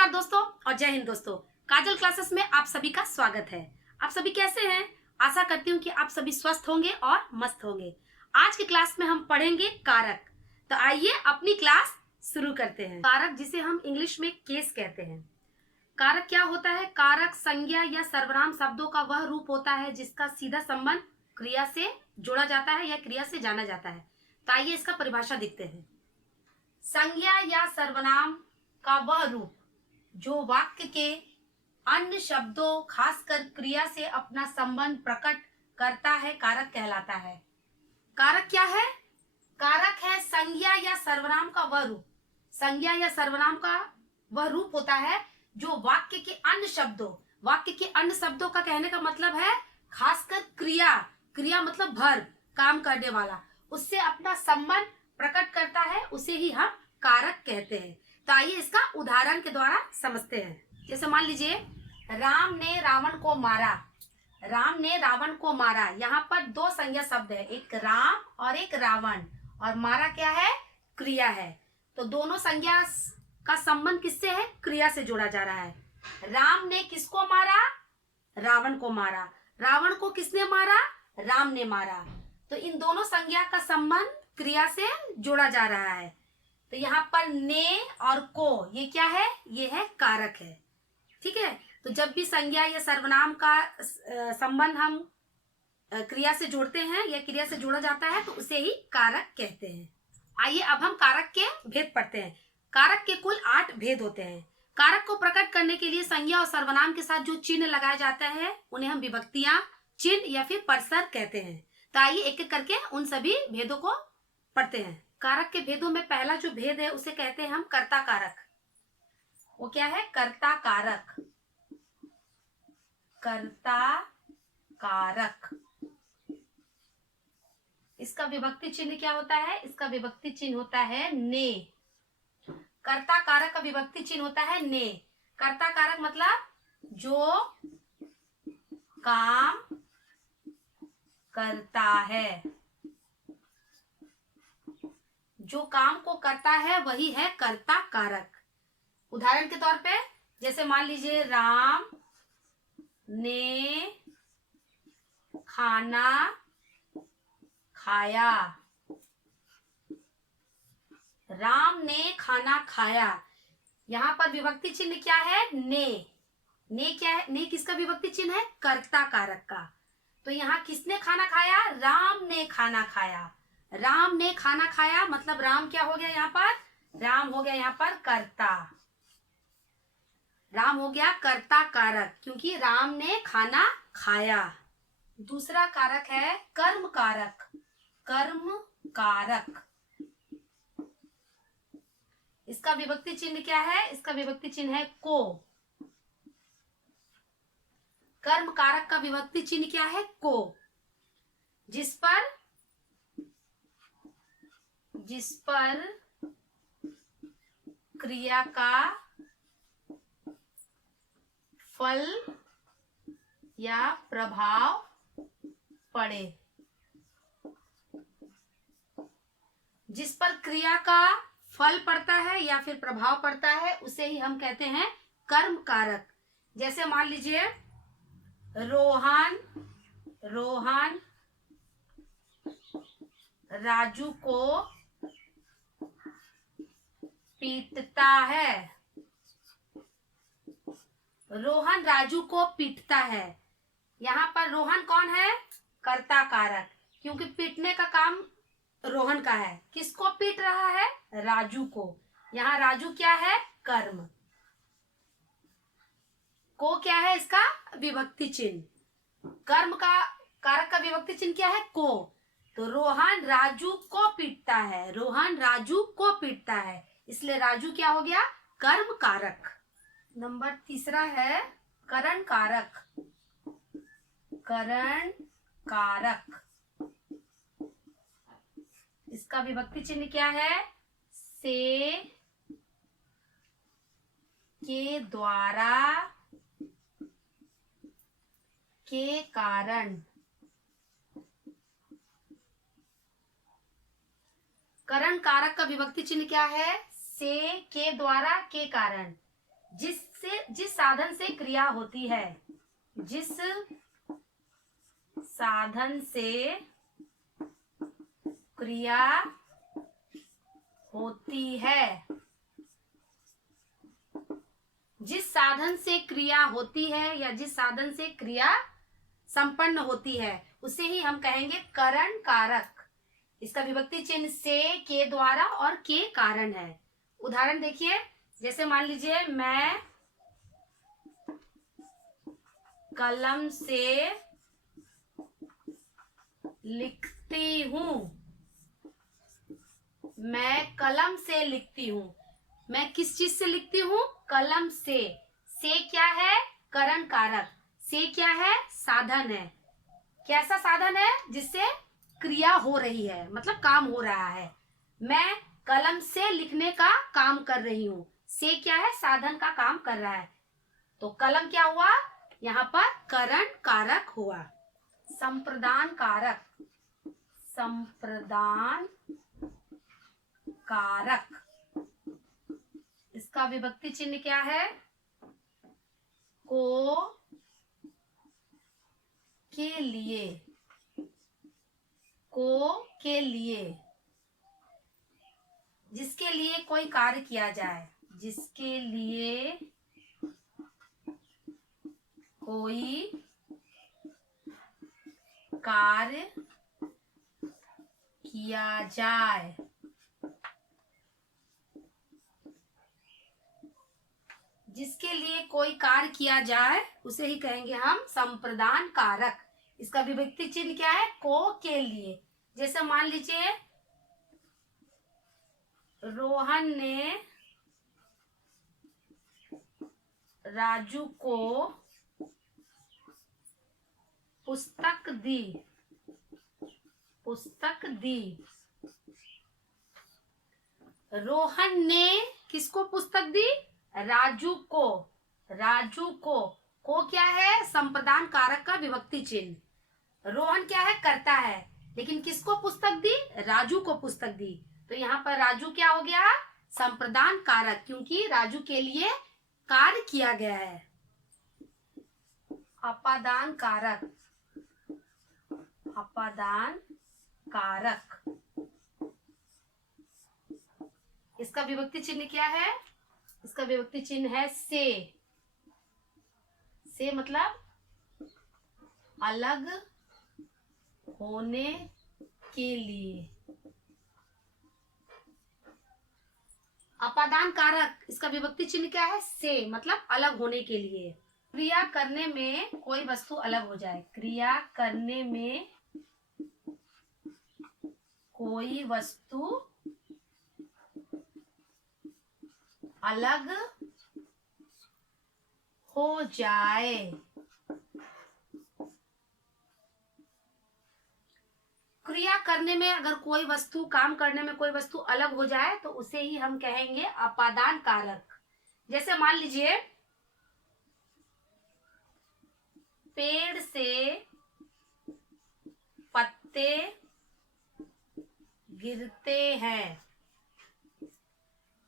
नमस्कार दोस्तों और जय हिंद दोस्तों। काजल क्लासेस में आप सभी का स्वागत है। आप सभी कैसे हैं? आशा करती हूँ कि आप सभी स्वस्थ होंगे और मस्त होंगे। आज की क्लास में हम पढ़ेंगे कारक। तो आइए अपनी क्लास शुरू करते हैं। कारक जिसे हम इंग्लिश में केस कहते हैं। कारक क्या होता है? कारक संज्ञा या सर्वनाम शब्दों का वह रूप होता है जिसका सीधा संबंध क्रिया से जोड़ा जाता है या क्रिया से जाना जाता है। तो आइए इसका परिभाषा देखते हैं। संज्ञा या सर्वनाम का वह रूप जो वाक्य के अन्य शब्दों खासकर क्रिया से अपना संबंध प्रकट करता है कारक कहलाता है। कारक क्या है? कारक है संज्ञा या सर्वनाम का वह रूप। संज्ञा या सर्वनाम का वह रूप होता है जो वाक्य के अन्य शब्दों का कहने का मतलब है खासकर क्रिया मतलब वर्ब, काम करने वाला, उससे अपना संबंध प्रकट करता है, उसे ही हम कारक कहते हैं। तो आइए इसका उदाहरण के द्वारा समझते हैं। जैसे मान लीजिए राम ने रावण को मारा। राम ने रावण को मारा, यहाँ पर दो संज्ञा शब्द है, एक राम और एक रावण, और मारा क्या है? क्रिया है। तो दोनों संज्ञा का संबंध किससे है? क्रिया से जोड़ा जा रहा है। राम ने किसको मारा? रावण को मारा। रावण को किसने मारा? राम ने मारा। तो इन दोनों संज्ञा का संबंध क्रिया से जोड़ा जा रहा है। तो यहाँ पर ने और को, ये क्या है? ये है कारक है। ठीक है। तो जब भी संज्ञा या सर्वनाम का संबंध हम क्रिया से जोड़ते हैं या क्रिया से जोड़ा जाता है तो उसे ही कारक कहते हैं। आइए अब हम कारक के भेद पढ़ते हैं। कारक के कुल 8 भेद होते हैं। कारक को प्रकट करने के लिए संज्ञा और सर्वनाम के साथ जो चिन्ह लगाए जाते हैं उन्हें हम विभक्तियां, चिन्ह या फिर परसर कहते हैं। तो आइए एक एक करके उन सभी भेदों को पढ़ते हैं। कारक के भेदों में पहला जो भेद है उसे कहते हैं हम कर्ता कारक। वो क्या है? कर्ता कारक। कर्ता कारक। इसका विभक्ति चिन्ह क्या होता है? इसका विभक्ति चिन्ह होता है ने। कर्ता कारक का विभक्ति चिन्ह होता है ने। कर्ता कारक मतलब जो काम करता है, जो काम को करता है वही है कर्ता कारक। उदाहरण के तौर पे जैसे मान लीजिए राम ने खाना खाया। राम ने खाना खाया, यहाँ पर विभक्ति चिन्ह क्या है? ने। ने क्या है? ने किसका विभक्ति चिन्ह है? कर्ता कारक का। तो यहाँ किसने खाना खाया? राम ने खाना खाया। राम ने खाना खाया मतलब राम क्या हो गया यहाँ पर? राम हो गया यहाँ पर कर्ता। राम हो गया कर्ता कारक क्योंकि राम ने खाना खाया। दूसरा कारक है कर्म कारक। कर्म कारक। इसका विभक्ति चिन्ह क्या है? इसका विभक्ति चिन्ह है को। कर्म कारक का विभक्ति चिन्ह क्या है? को। जिस पर क्रिया का फल या प्रभाव पड़े। जिस पर क्रिया का फल पड़ता है या फिर प्रभाव पड़ता है उसे ही हम कहते हैं कर्म कारक। जैसे मान लीजिए रोहन राजू को पीटता है। रोहन राजू को पीटता है। यहाँ पर रोहन कौन है? कर्ता कारक, क्योंकि पीटने का काम रोहन का है। किसको पीट रहा है? राजू को। यहाँ राजू क्या है? कर्म। को क्या है? इसका विभक्ति चिन्ह। कर्म का कारक का विभक्ति चिन्ह क्या है? को। तो रोहन राजू को पीटता है। रोहन राजू को पीटता है, इसलिए राजू क्या हो गया? कर्म कारक। नंबर तीसरा है करण कारक। करण कारक। इसका विभक्ति चिन्ह क्या है? से, के द्वारा, के कारण। करण कारक का विभक्ति चिन्ह क्या है? से, के द्वारा, के कारण। जिस साधन से क्रिया होती है, जिस साधन से क्रिया होती है, जिस साधन से क्रिया होती है या जिस साधन से क्रिया संपन्न होती है उसे ही हम कहेंगे करण कारक। इसका विभक्ति चिन्ह से, के द्वारा और के कारण है। उदाहरण देखिए, जैसे मान लीजिए मैं कलम से लिखती हूँ, मैं कलम से लिखती हूँ। मैं किस चीज से लिखती हूँ? कलम से। से क्या है? करण कारक। से क्या है? साधन है। कैसा साधन है? जिससे क्रिया हो रही है, मतलब काम हो रहा है। मैं कलम से लिखने का काम कर रही हूँ। से क्या है? साधन का काम कर रहा है। तो कलम क्या हुआ? यहाँ पर करण कारक हुआ। संप्रदान कारक, संप्रदान कारक, इसका विभक्ति चिन्ह क्या है? को के लिए, को के लिए, जिसके लिए कोई कार्य किया जाए, जिसके लिए कोई कार्य किया जाए। जिसके लिए कोई कार्य किया जाए उसे ही कहेंगे हम संप्रदान कारक। इसका विभक्ति चिन्ह क्या है? को के लिए। जैसे मान लीजिए रोहन ने राजू को पुस्तक दी, पुस्तक दी। रोहन ने किसको पुस्तक दी? राजू को। राजू को क्या है? संप्रदान कारक का विभक्ति चिन्ह। रोहन क्या है? करता है, लेकिन किसको पुस्तक दी? राजू को पुस्तक दी। तो यहाँ पर राजू क्या हो गया? संप्रदान कारक, क्योंकि राजू के लिए कार्य किया गया है। अपादान कारक, अपादान कारक, इसका विभक्ति चिन्ह क्या है? इसका विभक्ति चिन्ह है से। से मतलब अलग होने के लिए। अपादान कारक, इसका विभक्ति चिन्ह क्या है? से मतलब अलग होने के लिए। क्रिया करने में कोई वस्तु अलग हो जाए, क्रिया करने में कोई वस्तु अलग हो जाए। क्रिया करने में अगर कोई वस्तु, काम करने में कोई वस्तु अलग हो जाए तो उसे ही हम कहेंगे अपादान कारक। जैसे मान लीजिए पेड़ से पत्ते गिरते हैं,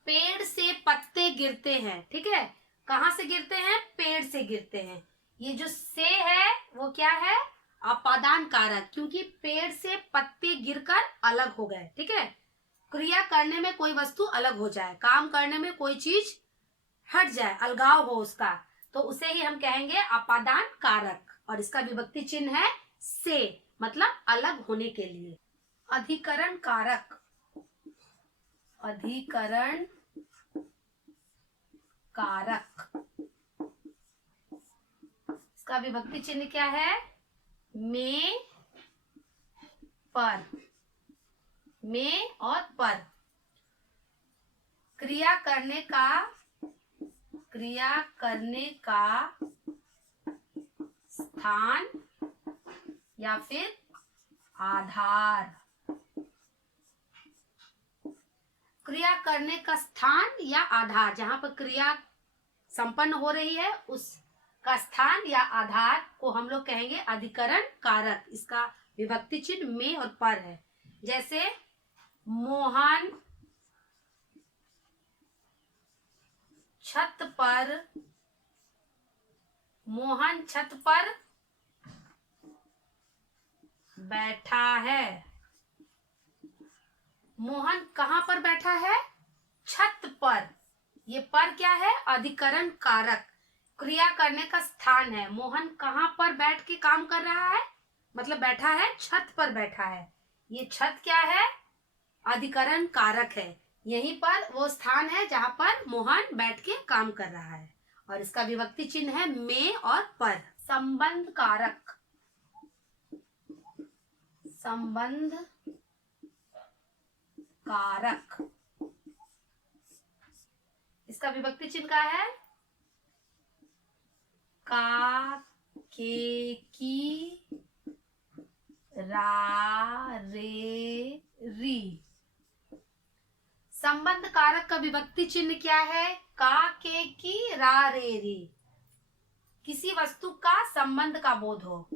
पेड़ से पत्ते गिरते हैं, ठीक है? कहां से गिरते हैं? पेड़ से गिरते हैं। ये जो से है वो क्या है? अपादान कारक, क्योंकि पेड़ से पत्ते गिरकर अलग हो गए, ठीक है? क्रिया करने में कोई वस्तु अलग हो जाए, काम करने में कोई चीज हट जाए, अलगाव हो उसका, तो उसे ही हम कहेंगे अपादान कारक। और इसका विभक्ति चिन्ह है से, मतलब अलग होने के लिए। अधिकरण कारक, अधिकरण कारक, इसका विभक्ति चिन्ह क्या है? में, पर, में और पर। क्रिया करने का, क्रिया करने का स्थान या फिर आधार। क्रिया करने का स्थान या आधार, जहां पर क्रिया संपन्न हो रही है उसका स्थान या आधार को हम लोग कहेंगे अधिकरण कारक। इसका विभक्ति चिन्ह में और पर है। जैसे मोहन छत पर, मोहन छत पर बैठा है। मोहन कहाँ पर बैठा है? छत पर। ये पर क्या है? अधिकरण कारक, क्रिया करने का स्थान है। मोहन कहाँ पर बैठ के काम कर रहा है? मतलब बैठा है, छत पर बैठा है। ये छत क्या है? अधिकरण कारक है। यहीं पर वो स्थान है जहां पर मोहन बैठ के काम कर रहा है। और इसका विभक्ति चिन्ह है में और पर। संबंध कारक, संबंध कारक, इसका विभक्ति चिन्ह क्या है? का, के, की, रा, रे, री। संबंध कारक का विभक्ति चिन्ह क्या है? का, के, की, रा, रे, री। किसी वस्तु का संबंध का बोध हो,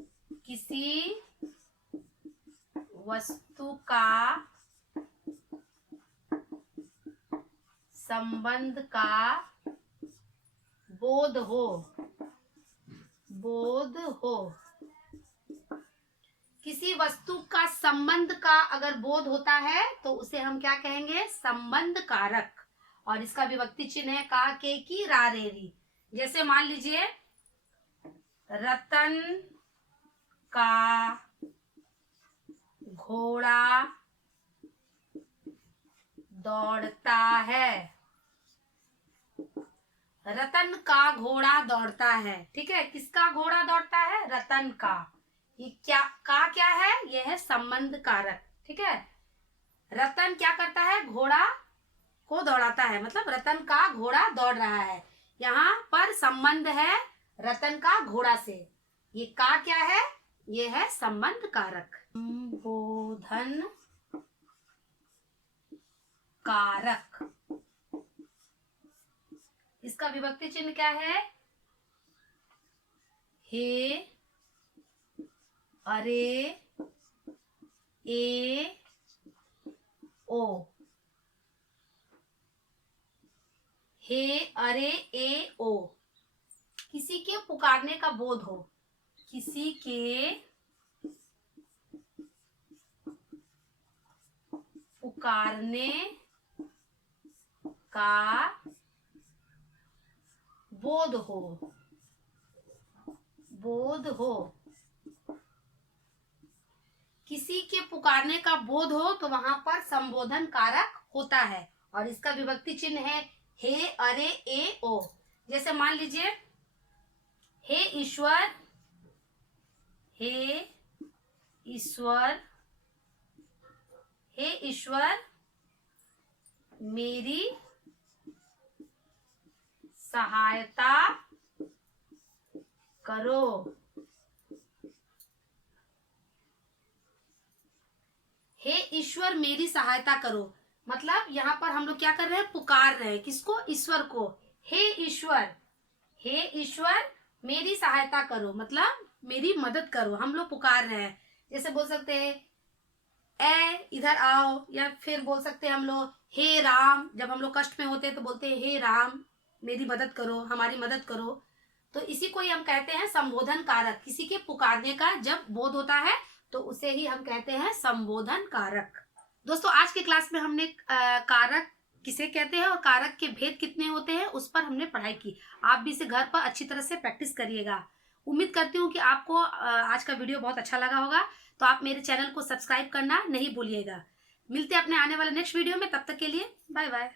किसी वस्तु का संबंध का बोध हो, बोध हो। किसी वस्तु का संबंध का अगर बोध होता है तो उसे हम क्या कहेंगे? संबंध कारक। और इसका विभक्ति चिन्ह है का, के, की, रा, रे, री। जैसे मान लीजिए रतन का घोड़ा दौड़ता है। रतन का घोड़ा दौड़ता है, ठीक है। किसका घोड़ा दौड़ता है? रतन का। ये क्या है? यह है संबंध कारक, ठीक है। रतन क्या करता है? घोड़ा को दौड़ाता है, मतलब रतन का घोड़ा दौड़ रहा है। यहाँ पर संबंध है रतन का घोड़ा से। ये का क्या है? ये है संबंध कारक। संबोधन कारक, इसका विभक्ति चिन्ह क्या है? हे, अरे, ए, ओ। हे, अरे, ए, ओ। किसी के पुकारने का बोध हो, किसी के पुकारने का बोध हो, बोध हो। किसी के पुकारने का बोध हो तो वहां पर संबोधन कारक होता है। और इसका विभक्ति चिन्ह है हे, अरे, ए, ओ। जैसे मान लीजिए हे ईश्वर, हे ईश्वर, हे ईश्वर मेरी सहायता करो। हे ईश्वर मेरी सहायता करो, मतलब यहाँ पर हम लोग क्या कर रहे हैं? पुकार रहे हैं। किसको? ईश्वर को। हे ईश्वर, हे ईश्वर मेरी सहायता करो, मतलब मेरी मदद करो। हम लोग पुकार रहे हैं। जैसे बोल सकते हैं ए इधर आओ, या फिर बोल सकते हैं हम लोग हे राम। जब हम लोग कष्ट में होते हैं तो बोलते हैं हे राम मेरी मदद करो, हमारी मदद करो। तो इसी को ही हम कहते हैं संबोधन कारक। किसी के पुकारने का जब बोध होता है तो उसे ही हम कहते हैं संबोधन कारक। दोस्तों आज की क्लास में हमने कारक किसे कहते हैं और कारक के भेद कितने होते हैं उस पर हमने पढ़ाई की। आप भी इसे घर पर अच्छी तरह से प्रैक्टिस करिएगा। उम्मीद करती हूँ कि आपको आज का वीडियो बहुत अच्छा लगा होगा। तो आप मेरे चैनल को सब्सक्राइब करना नहीं भूलिएगा। मिलते हैं अपने आने वाले नेक्स्ट वीडियो में, तब तक के लिए बाय बाय।